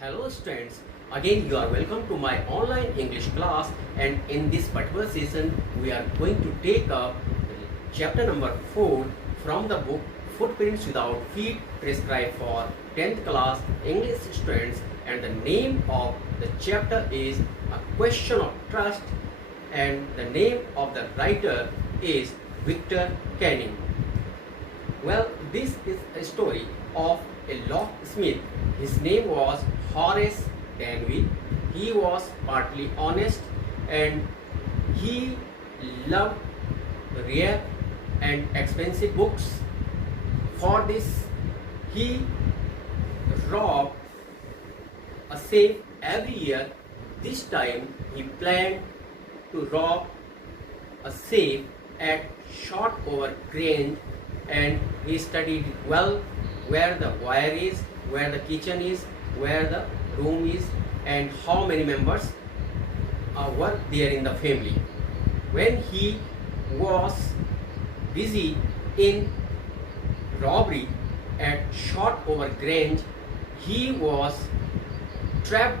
Hello students, again you are welcome to my online English class, and in this particular session we are going to take up chapter number 4 from the book Footprints Without Feet, prescribed for 10th class English students, and the name of the chapter is A Question of Trust, and the name of the writer is Victor Canning. Well, this is a story of a locksmith. His name was Horace Danby. He was partly honest and he loved rare and expensive books. For this, he robbed a safe every year. This time, he planned to rob a safe at Shotover Grange, and he studied well where the wire is, where the kitchen is, where the room is, and how many members were there in the family. When he was busy in robbery at Shotover Grange, he was trapped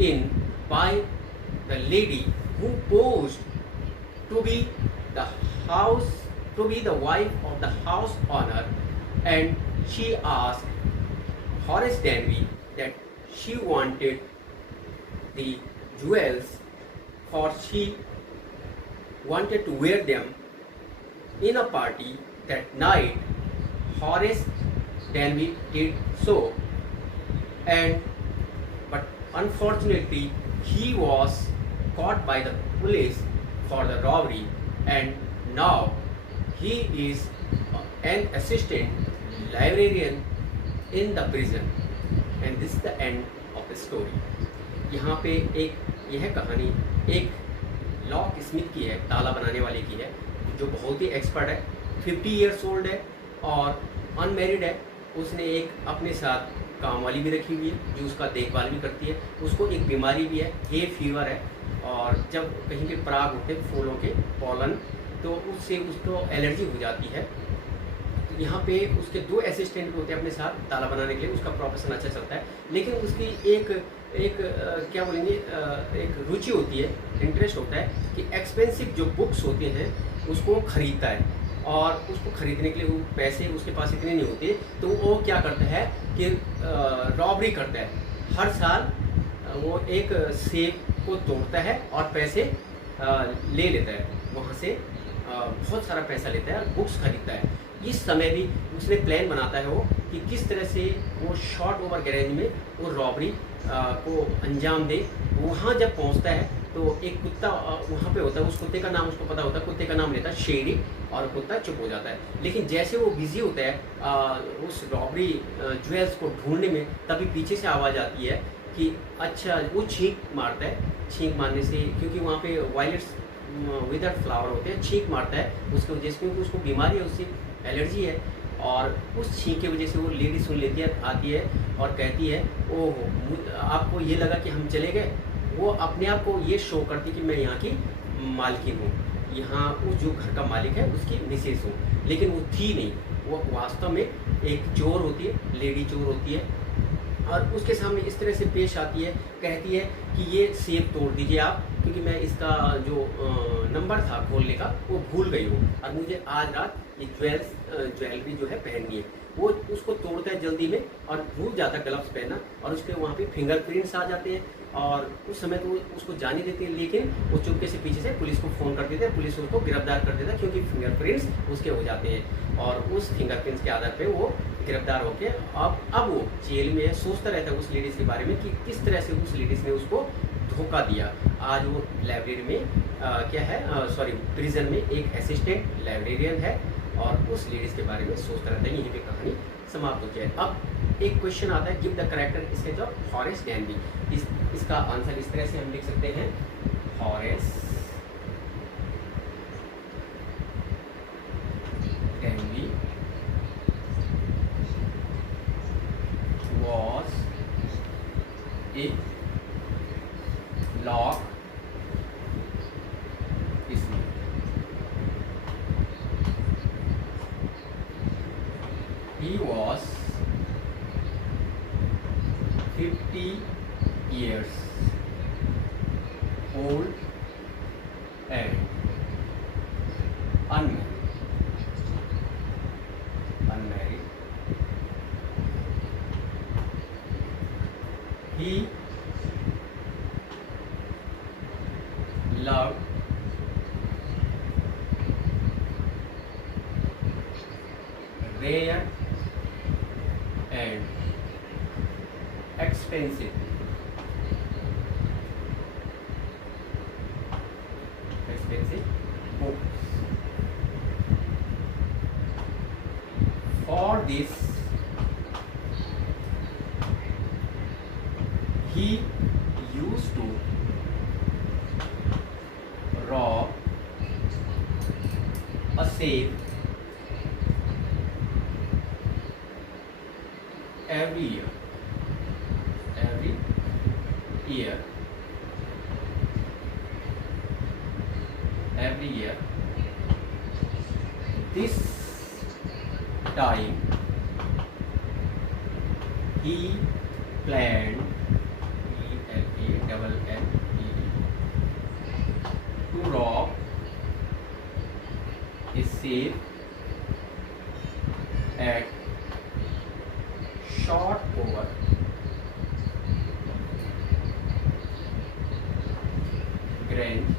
in by the lady who posed to be the wife of the house owner, and she asked Horace Danby that she wanted the jewels, for she wanted to wear them in a party that night. Horace Danby did so, but unfortunately he was caught by the police for the robbery, and now he is an assistant librarian in the prison, and this is the end of the story. यहाँ पे यह कहानी एक lock Smith की है, ताला बनाने वाले की है, जो बहुत ही एक्सपर्ट है, 50 ईयर्स ओल्ड है और अनमेरिड है। उसने एक अपने साथ काम वाली भी रखी हुई है जो उसका देखभाल भी करती है। उसको एक बीमारी भी है, हे फीवर है, और जब कहीं के पराग उठते फूलों के पॉलन, तो उससे उसको एलर्जी हो जाती है। तो यहाँ पे उसके 2 असिस्टेंट होते हैं अपने साथ ताला बनाने के लिए, उसका प्रोफेशन अच्छा चलता है, लेकिन उसकी एक क्या बोलेंगे, एक रुचि होती है, इंटरेस्ट होता है कि एक्सपेंसिव जो बुक्स होते हैं उसको खरीदता है, और उसको खरीदने के लिए वो पैसे उसके पास इतने नहीं होते, तो वो क्या करता है कि रॉबरी करता है। हर साल वो एक सेफ को तोड़ता है और पैसे ले लेता है वहाँ से, बहुत सारा पैसा लेता है और बुक्स खरीदता है। इस समय भी उसने प्लान बनाता है वो कि किस तरह से वो शॉटओवर गैरेज में वो रॉबरी को अंजाम दे। वहाँ जब पहुँचता है तो एक कुत्ता वहाँ पे होता है, उस कुत्ते का नाम उसको पता होता है, कुत्ते का नाम लेता है शेरी, और कुत्ता चुप हो जाता है। लेकिन जैसे वो बिजी होता है उस रॉबरी ज्वेल्स को ढूंढने में, तभी पीछे से आवाज़ आती है कि अच्छा, वो छींक मारता है। छींक मारने से, क्योंकि वहाँ पे वायलेट्स विदर फ्लावर होते हैं, छींक मारता है उसकी वजह से, क्योंकि उसको बीमारी है, उससे एलर्जी है, और उस छींक की वजह से वो लेडी सुन लेती है, आती है और कहती है, ओहो आपको ये लगा कि हम चले गए। वो अपने आप को ये शो करती कि मैं यहाँ की मालकिन हूँ, यहाँ उस जो घर का मालिक है उसकी मिसेस हूँ, लेकिन वो थी नहीं। वो वास्तव में एक चोर होती है, लेडी चोर होती है, और उसके सामने इस तरह से पेश आती है, कहती है कि ये सेब तोड़ दीजिए आप, क्योंकि मैं इसका जो नंबर था खोलने का वो भूल गई हूँ, और मुझे आज रात ये ज्वेलरी जो है पहननी है। वो उसको तोड़ता है जल्दी में और भूल जाता है ग्लव्स पहनना, और उसके वहाँ पे फिंगरप्रिंट्स आ जाते हैं, और उस समय तो वो उसको जाने देते हैं, लेकिन वो चुपके से पीछे से पुलिस को फ़ोन कर देते हैं। पुलिस उसको गिरफ्तार कर देता है, क्योंकि फिंगरप्रिंट्स उसके हो जाते हैं, और उस फिंगरप्रिंट्स के आधार पे वो गिरफ्तार होकर अब वो जेल में सोचता रहता है उस लेडीज़ के बारे में कि किस तरह से उस लेडीज़ ने उसको धोखा दिया। आज वो लाइब्रेरी में प्रिजन में एक असिस्टेंट लाइब्रेरियन है, और उस लेडीज़ के बारे में सोचता रहता है। यहीं पे कहानी समाप्त हो जाए। अब एक क्वेश्चन आता है, give the character sketch of Horace डैनबी। इसका आंसर इस तरह से हम लिख सकते हैं, हॉरेस डैनबी was a locksmith. He was 50 years old and unmarried. He loved rare and expensive books. For this, he used to rob a safe every year. This time he planned to rob a safe at Shotover Grange,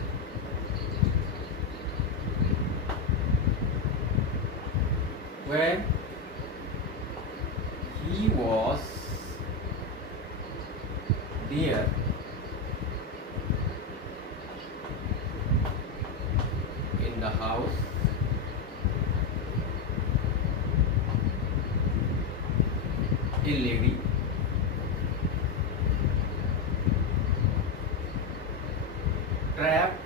when he was there. In the house, a lady trapped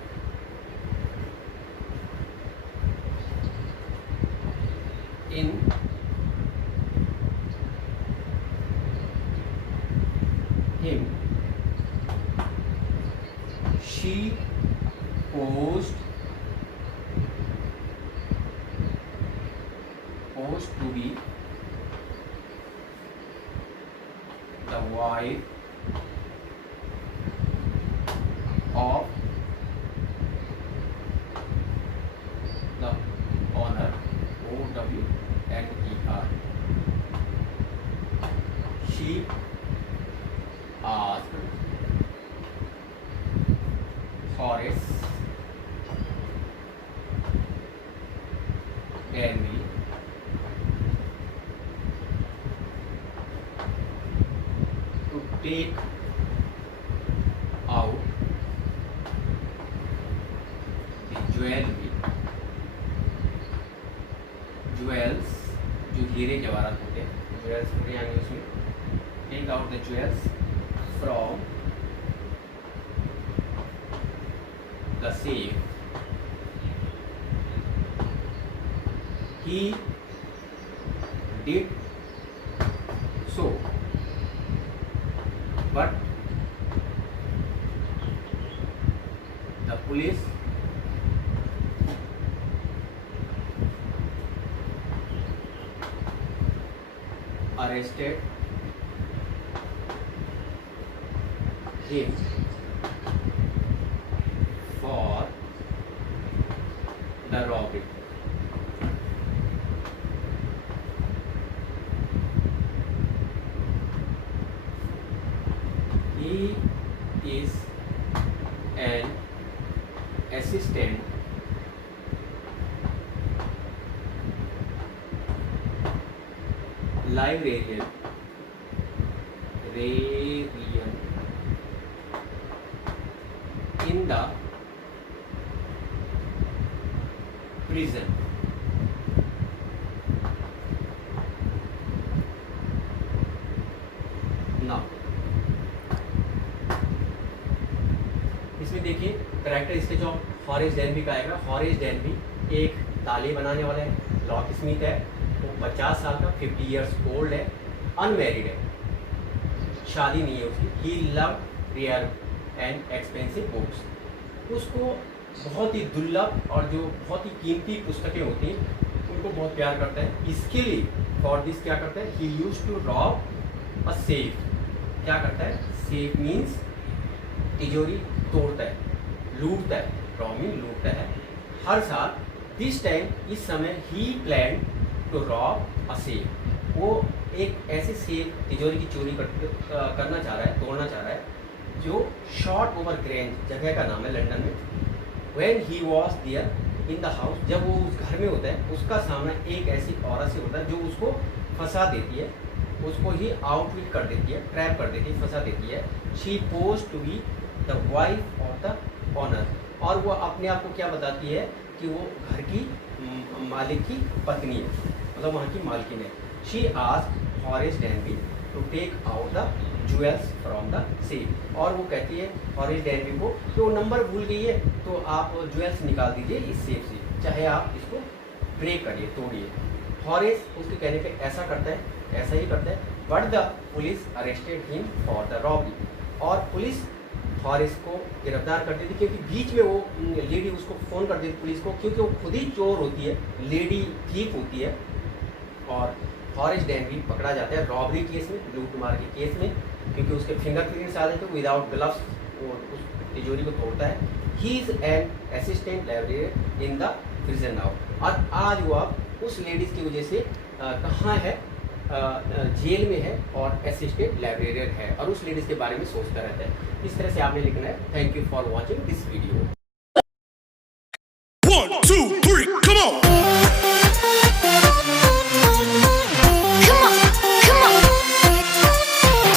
in him. She posed to be the wife of the owner, OWNER. She asked Horace Danby to take out the jewels जो हीरे जवाहरात होते हैं, jewels होते हैं उसमें, take out the jewels from the safe. He did so, but the police arrested him for the robbery. He is an assistant librarian in the prison. Now, इसमें देखिए करेक्टर इसके जो हॉरेस डैनबी का आएगा. हॉरेस डैनबी एक ताले बनाने वाला है, लॉक स्मिथ है, वो 50 साल का 50 इयर्स ओल्ड है, अनमैरिड है, शादी नहीं है उसकी. He love rare and expensive books. उसको बहुत ही दुर्लभ और जो बहुत ही कीमती पुस्तकें होती हैं उनको बहुत प्यार करता है. इसके लिए फॉर दिस क्या करता है, he use to rob a safe. क्या करता है, सेफ मीन्स तिजोरी तोड़ता है, लूटता है, रॉबिंग लूटता है। हर साल दिस टाइम इस समय he plan to rob a safe, वो एक ऐसे सेफ तिजोरी की चोरी करना चाह रहा है, तोड़ना चाह रहा है, जो शॉर्ट ओवर ग्रेंज जगह का नाम है लंदन में। When he was there in the house, जब वो उस घर में होता है, उसका सामना एक ऐसी औरत से होता है जो उसको फंसा देती है, उसको ही आउटविट कर देती है, ट्रैप कर देती है, फंसा देती है। She pose to be the wife of the owner, और वो अपने आप को क्या बताती है कि वो घर की मालिक की पत्नी है, मतलब वहाँ की मालकिन है। She asked Horace Danby to take out the jewels from the safe, और वो कहती है हॉरेस डैनबी को कि वो नंबर भूल गई है, तो आप ज्वेल्स निकाल दीजिए इस सेफ से, चाहे आप इसको ब्रेक करिए, तोड़िए। हॉरेस उसके कहने पे ऐसा करता है, ऐसा ही करता है। But the police arrested him for the robbery, और पुलिस हॉरेस को गिरफ्तार कर देती, क्योंकि बीच में वो लेडी उसको फ़ोन कर देती पुलिस को, क्योंकि वो खुद ही चोर होती है, लेडी ठीक होती है। और हॉरेस डैनबी पकड़ा जाता है रॉबरी केस में, लूटमार के केस में, क्योंकि उसके फिंगरप्रिंट्स आ जाते हैं। विदाउट ग्लव्स वो उस तिजोरी को तोड़ता है। He is an assistant librarian in the prison now, और आज वो अब उस लेडीज़ की वजह से कहाँ है, जेल में है, और असिस्टेंट लाइब्रेरियन है, और उस लेडीज़ के बारे में सोचता रहता है। इस तरह से आपने लिखना है। Thank you for watching this video.